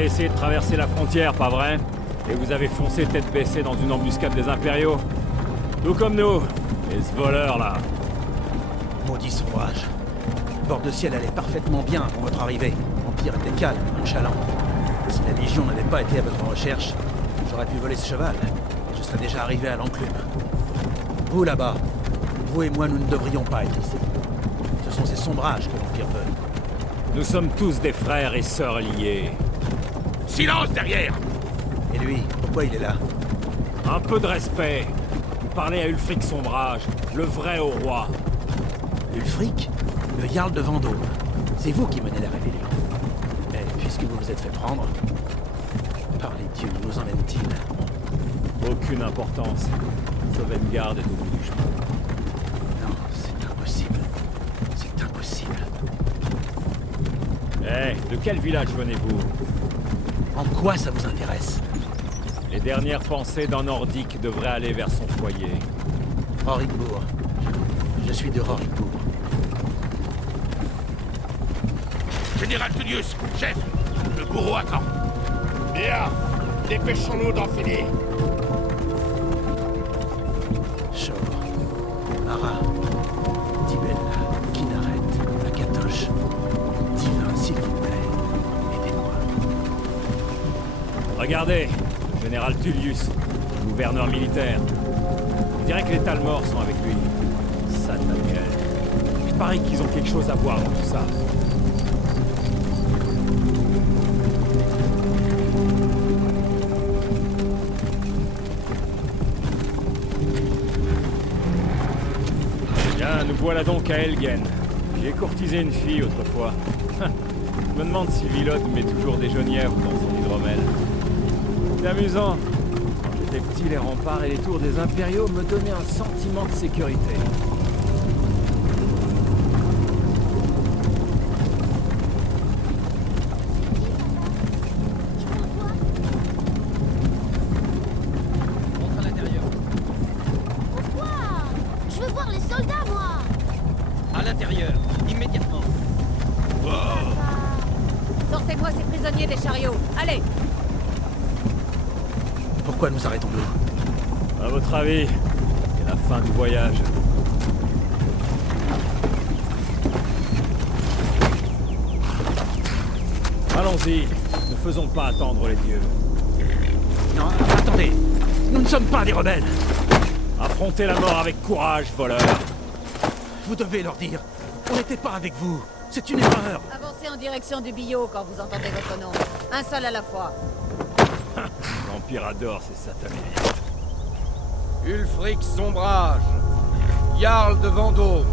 avez essayé de traverser la frontière, pas vrai? Et vous avez foncé tête baissée dans une embuscade des Impériaux. Tout comme nous. Et ce voleur-là. Maudit sauvage. Le bord de ciel allait parfaitement bien avant votre arrivée. L'Empire était calme et nonchalant. Si la Légion n'avait pas été à votre recherche, j'aurais pu voler ce cheval. Je serais déjà arrivé à l'enclume. Vous là-bas, vous et moi, nous ne devrions pas être ici. Ce sont ces sombrages que l'Empire veut. Nous sommes tous des frères et sœurs liés. Silence derrière! Et lui, pourquoi il est là? Un peu de respect. Vous parlez à Ulfric Sombrage, le vrai au roi. Ulfric, le Jarl de Vendôme. C'est vous qui menez la rébellion. Mais puisque vous vous êtes fait prendre, par les dieux, où nous emmène-t-il? Aucune importance. Sovngarde est au bout du chemin. Non, c'est impossible. C'est impossible. De quel village venez-vous? En quoi ça vous intéresse? Les dernières pensées d'un Nordique devraient aller vers son foyer. Rorikbourg. Je suis de Rorikbourg. Général Tullius, chef, le bourreau attend. Bien, dépêchons-nous d'en finir. Shor, Ara, Tibella, Kinaret, Akatosh. Divin, s'il vous plaît, aidez-moi. Regardez, le général Tullius, gouverneur militaire. On dirait que les Talmors sont avec lui. Satané. Il paraît qu'ils ont quelque chose à voir dans tout ça. Bien, nous voilà donc à Helgen. J'ai courtisé une fille autrefois. Je me demande si Vilod met toujours des genièvres dans son hydromel. C'est amusant. Quand j'étais petit, les remparts et les tours des Impériaux me donnaient un sentiment de sécurité. Rentre à l'intérieur. Pourquoi? Je veux voir les soldats, moi. À l'intérieur, immédiatement. Sortez-moi ces prisonniers des chariots. Allez. Pourquoi nous arrêtons-nous? À votre avis, c'est la fin du voyage. Allons-y, ne faisons pas attendre les dieux. Non, attendez. Nous ne sommes pas des rebelles. Affrontez la mort avec courage, voleur. Vous devez leur dire. On n'était pas avec vous. C'est une erreur. Avancez en direction du billot quand vous entendez votre nom. Un seul à la fois. L'Empire adore ces satanés. Ulfric Sombrage, Jarl de Vendôme.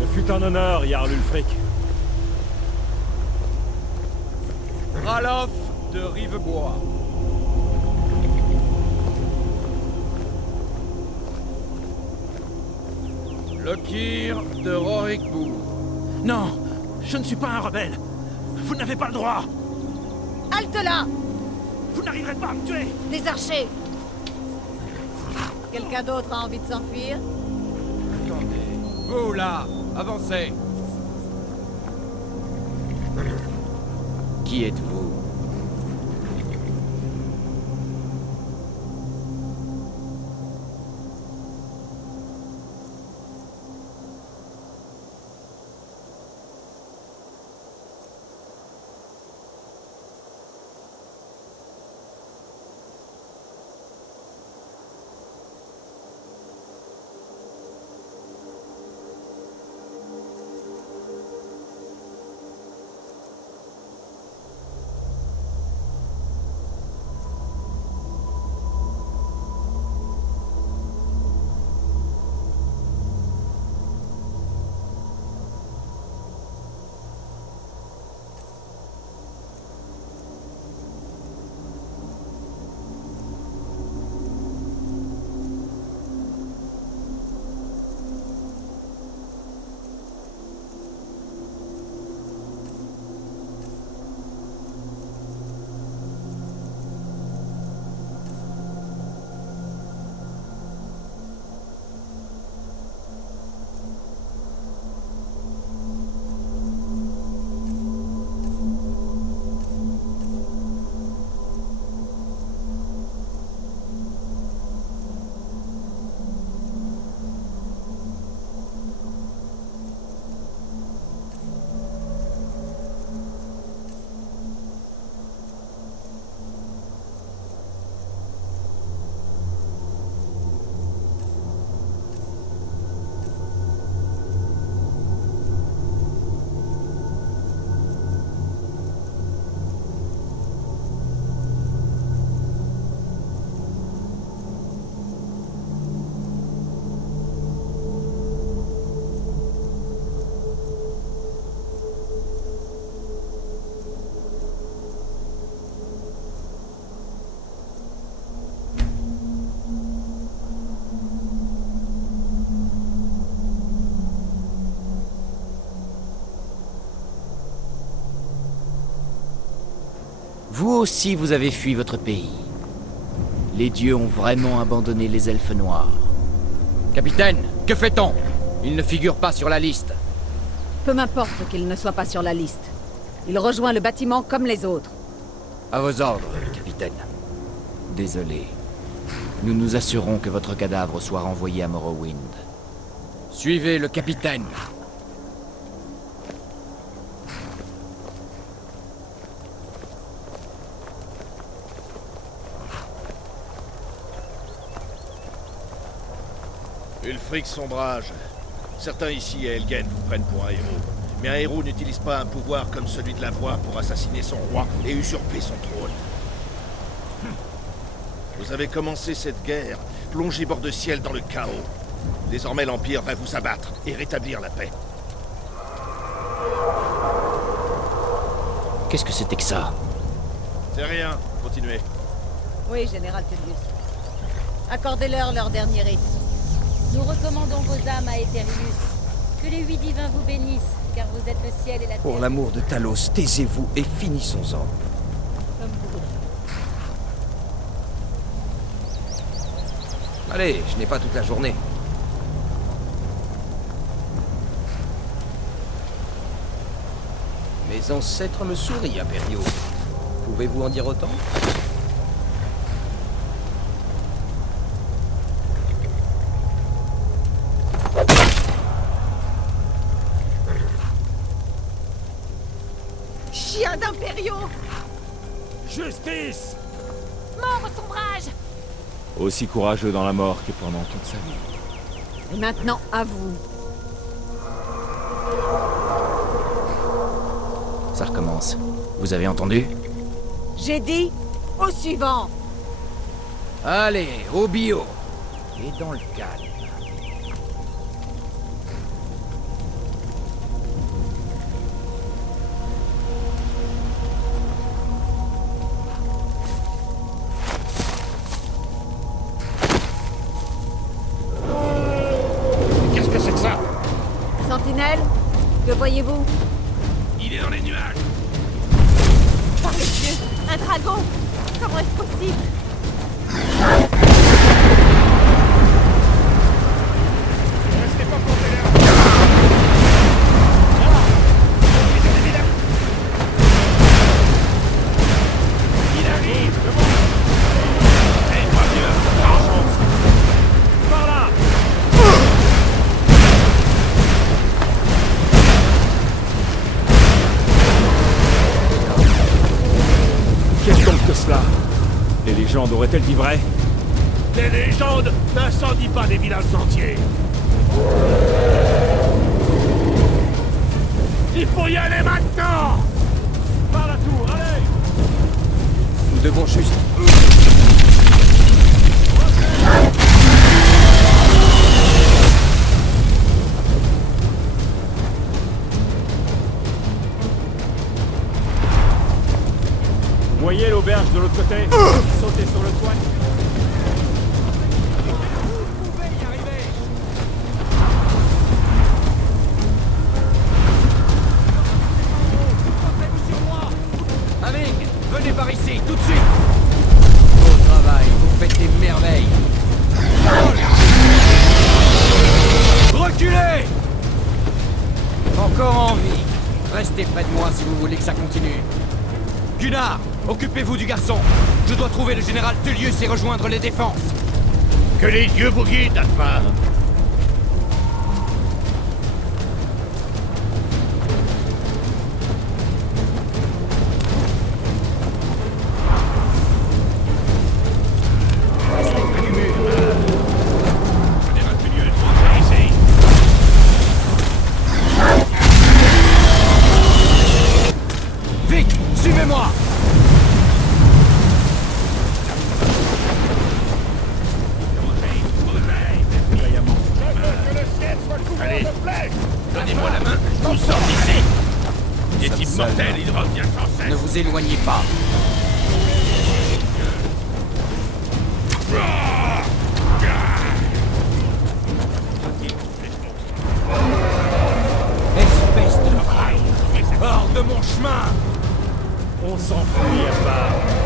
Ce fut un honneur, Jarl Ulfric. Ralof de Rivebois. Lokir de Rorikbourg. Non, je ne suis pas un rebelle. Vous n'avez pas le droit. Halte là. Vous n'arriverez pas à me tuer. Les archers. Quelqu'un d'autre a envie de s'enfuir? Attendez. Vous là, avancez. Qui êtes-vous? aussi vous avez fui votre pays. Les dieux ont vraiment abandonné les elfes noirs. Capitaine, que fait-on? Il ne figure pas sur la liste. Peu m'importe qu'il ne soit pas sur la liste. Il rejoint le bâtiment comme les autres. À vos ordres, capitaine. Désolé. Nous nous assurons que votre cadavre soit renvoyé à Morrowind. Suivez le capitaine. Ulfric sombrage. Certains ici à Helgen vous prennent pour un héros. Mais un héros n'utilise pas un pouvoir comme celui de la voix pour assassiner son roi et usurper son trône. Vous avez commencé cette guerre, plongé bord de ciel dans le chaos. Désormais l'Empire va vous abattre et rétablir la paix. Qu'est-ce que c'était que ça? C'est rien, continuez. Oui, Général Tullius. Accordez-leur leur dernier rite. Nous recommandons vos âmes à Eterius. Que les 8 divins vous bénissent, car vous êtes le ciel et la terre. Pour l'amour de Talos, taisez-vous et finissons-en. Comme vous voudrez. Allez, je n'ai pas toute la journée. Mes ancêtres me sourient, Aperio. Pouvez-vous en dire autant? Chien d'Império! Justice! Mort au sombrage! Aussi courageux dans la mort que pendant toute sa vie. Et maintenant, à vous. Ça recommence. Vous avez entendu? J'ai dit, au suivant! Allez, au bio. Et dans le calme. Qu'est-ce que c'est que ça? Sentinelle, que voyez-vous? Il est dans les nuages! Par les dieux, un dragon! Comment est-ce possible? Restez pas plantés là! Il arrive! Hey, pas mieux! Par là! Qu'est-ce donc que cela? Les légendes auraient-elles dit vrai? Les légendes n'incendient pas des villages entiers! Il faut y aller maintenant! Par la tour, allez! Nous devons juste... Voyez l'auberge de l'autre côté? Sautez sur le toit. Aming, venez par ici, tout de suite. Beau travail, vous faites des merveilles. Reculez! Encore en vie. Restez près de moi si vous voulez que ça continue. Gunnar, occupez-vous du garçon. Je dois trouver le général Tullius et rejoindre les défenses. Que les dieux vous guident, Atman! Restez près du mur. Général Tullius, rentrez ici! Vite, suivez-moi. Allez, donnez-moi la main, je vous sors d'ici! Des types mortels, ils reviennent sans Ne cesse! vous éloignez pas. Espèce de braille! Hors de mon chemin! On s'enfuit à part.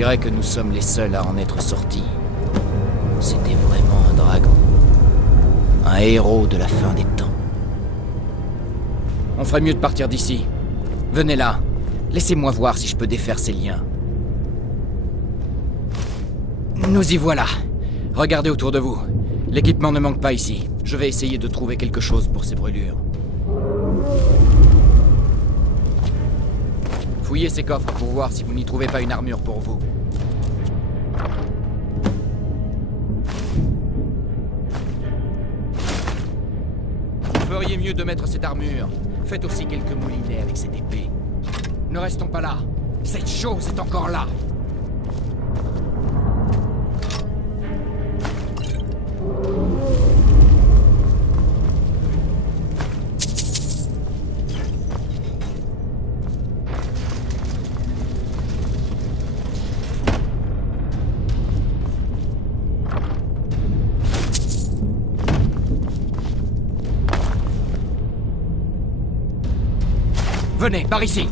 dirais que nous sommes les seuls à en être sortis. C'était vraiment un dragon. Un héros de la fin des temps. On ferait mieux de partir d'ici. Venez là. Laissez-moi voir si je peux défaire ces liens. Nous y voilà. Regardez autour de vous. L'équipement ne manque pas ici. Je vais essayer de trouver quelque chose pour ces brûlures. Fouillez ces coffres pour voir si vous n'y trouvez pas une armure pour vous. Vous feriez mieux de mettre cette armure. Faites aussi quelques moulinets avec cette épée. Ne restons pas là. Cette chose est encore là. Venez, par ici.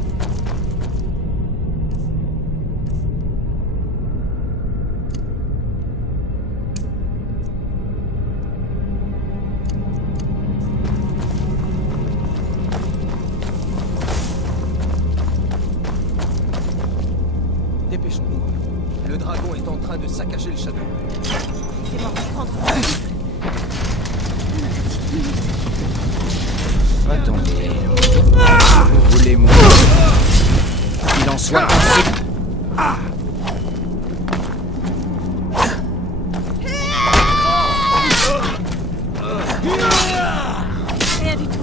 Dépêchons-nous. Le dragon est en train de saccager le château. Laissez-moi reprendre. Attendez. Vous voulez mourir? Qu'il en soit ainsi. Rien du tout.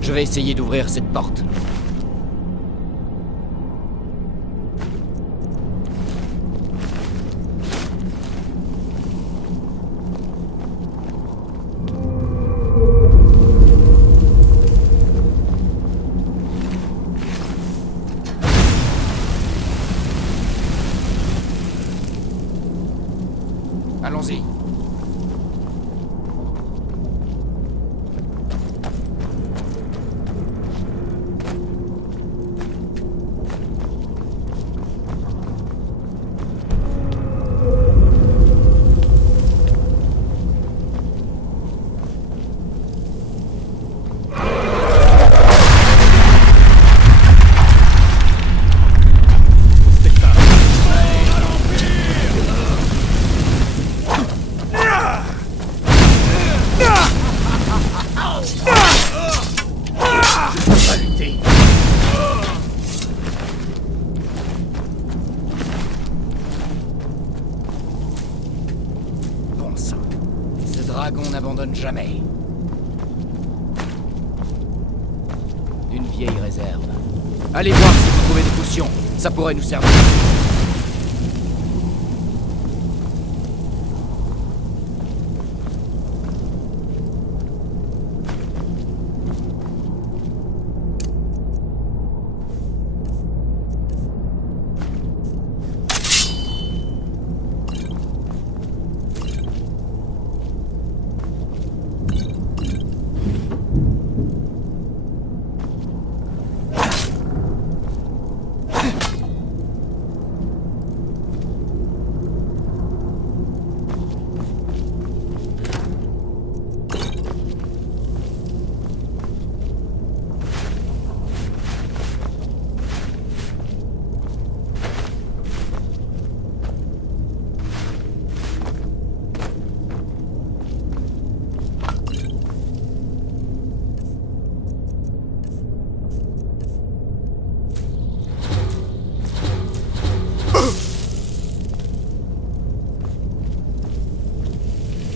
Je vais essayer d'ouvrir cette porte. Allons-y. Bon sang. Ce dragon n'abandonne jamais. Une vieille réserve. Allez voir si vous trouvez des potions. Ça pourrait nous servir.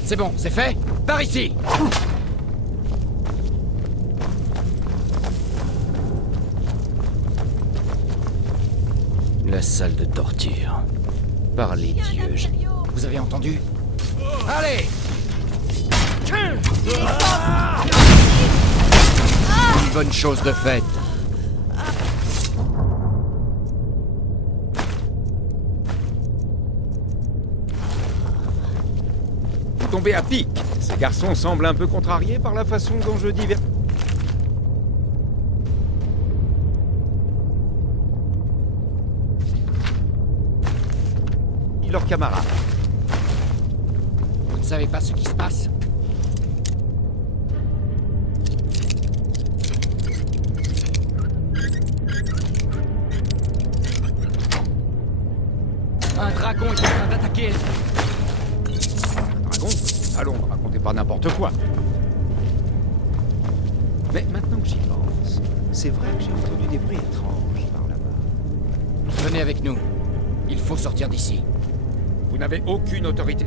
C'est bon, c'est fait. Par ici. La salle de torture. Par les dieux. Vous avez entendu? Allez! Une bonne chose de faite. tombé à pic. Ces garçons semblent un peu contrariés par la façon dont je divers... leurs camarades. Vous ne savez pas ce qui se passe? Un dragon est en train d'attaquer. Un dragon? Allons, racontez pas n'importe quoi. Mais maintenant que j'y pense, c'est vrai que j'ai entendu des bruits étranges par là-bas. Venez avec nous. Il faut sortir d'ici. Vous n'avez aucune autorité.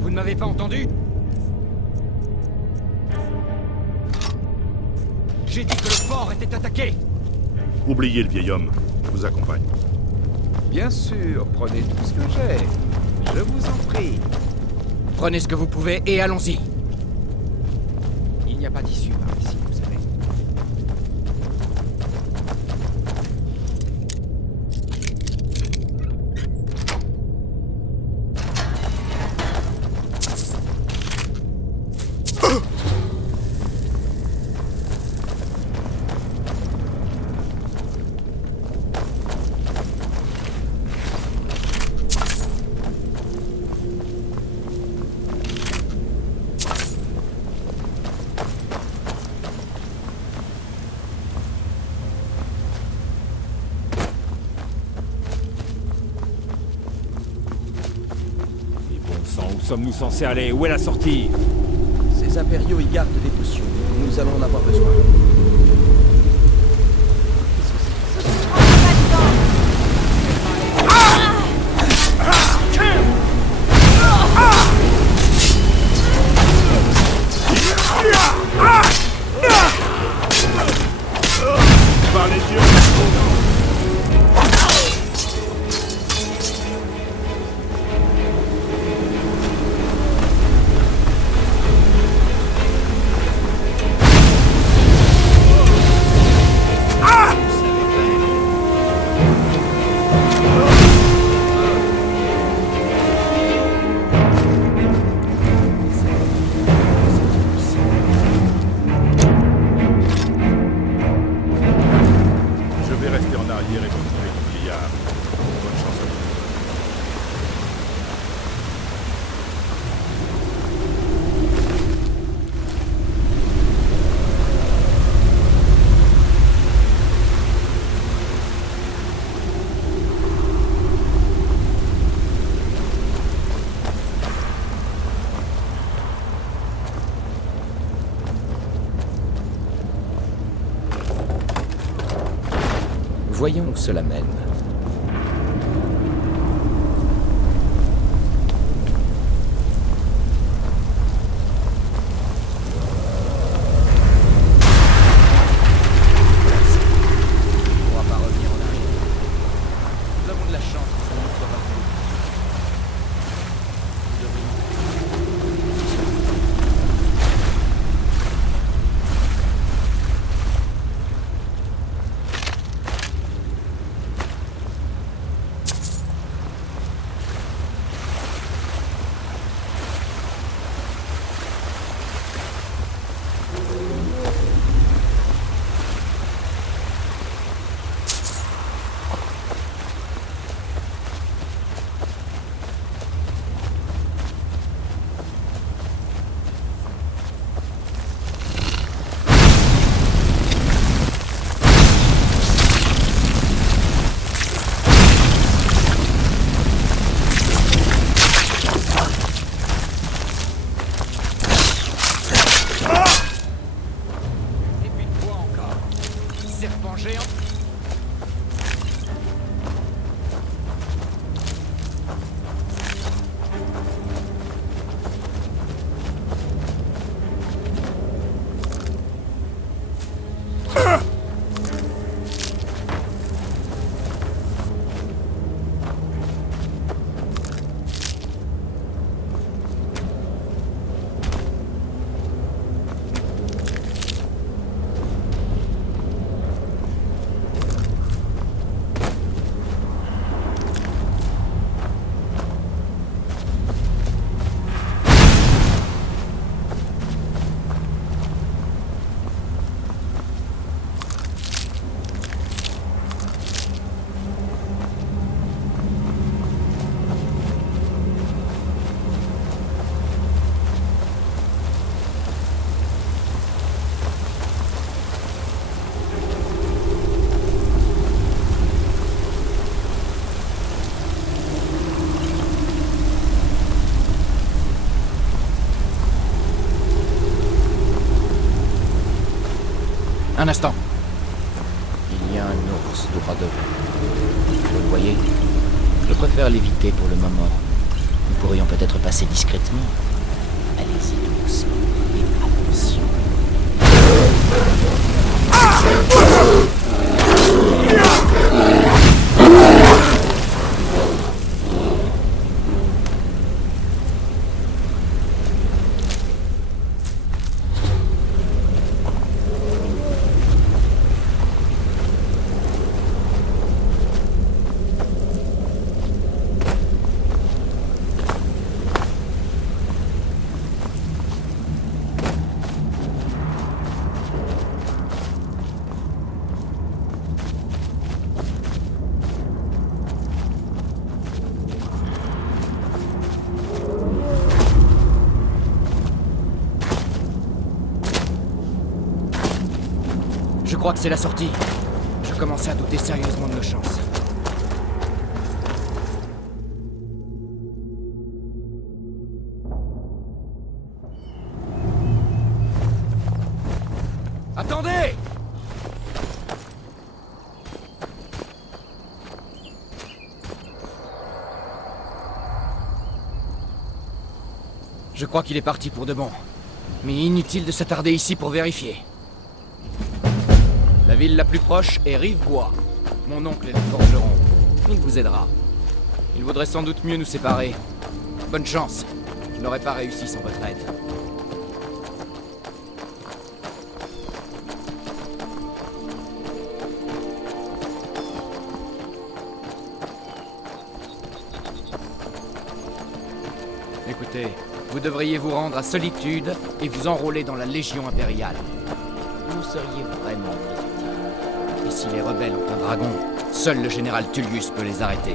Vous ne m'avez pas entendu? J'ai dit que le fort était attaqué! Oubliez le vieil homme, je vous accompagne. Bien sûr, prenez tout ce que j'ai. Je vous en prie. Prenez ce que vous pouvez et allons-y. Il n'y a pas d'issue par ici, vous savez. Où sommes-nous censés aller? Où est la sortie? Ces impériaux y gardent des potions. Nous allons en avoir besoin. Par les dieux! Voyons où cela mène. On va pas revenir en arrière. Nous avons de la chance que ça ne soit pas fait. instant. Il y a un ours droit devant. Vous le voyez? Je préfère l'éviter pour le moment. Nous pourrions peut-être passer discrètement. Allez-y doucement et attention. Je crois que c'est la sortie. Je commençais à douter sérieusement de nos chances. Attendez! Je crois qu'il est parti pour de bon. Mais inutile de s'attarder ici pour vérifier. La ville la plus proche est Rivebois. Mon oncle est le forgeron. Il vous aidera. Il vaudrait sans doute mieux nous séparer. Bonne chance. Je n'aurais pas réussi sans votre aide. Écoutez, vous devriez vous rendre à Solitude et vous enrôler dans la Légion impériale. Vous seriez vraiment très utile. Et si les rebelles ont un dragon, seul le général Tullius peut les arrêter.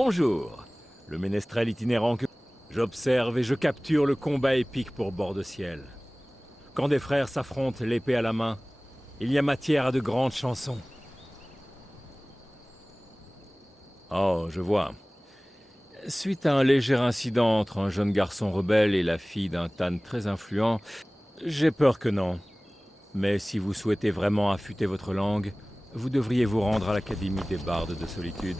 Bonjour, le ménestrel itinérant que j'observe et je capture le combat épique pour Bord de Ciel. Quand des frères s'affrontent l'épée à la main, il y a matière à de grandes chansons. Oh, je vois. Suite à un léger incident entre un jeune garçon rebelle et la fille d'un Tan très influent, j'ai peur que non. Mais si vous souhaitez vraiment affûter votre langue, vous devriez vous rendre à l'Académie des Bardes de Solitude.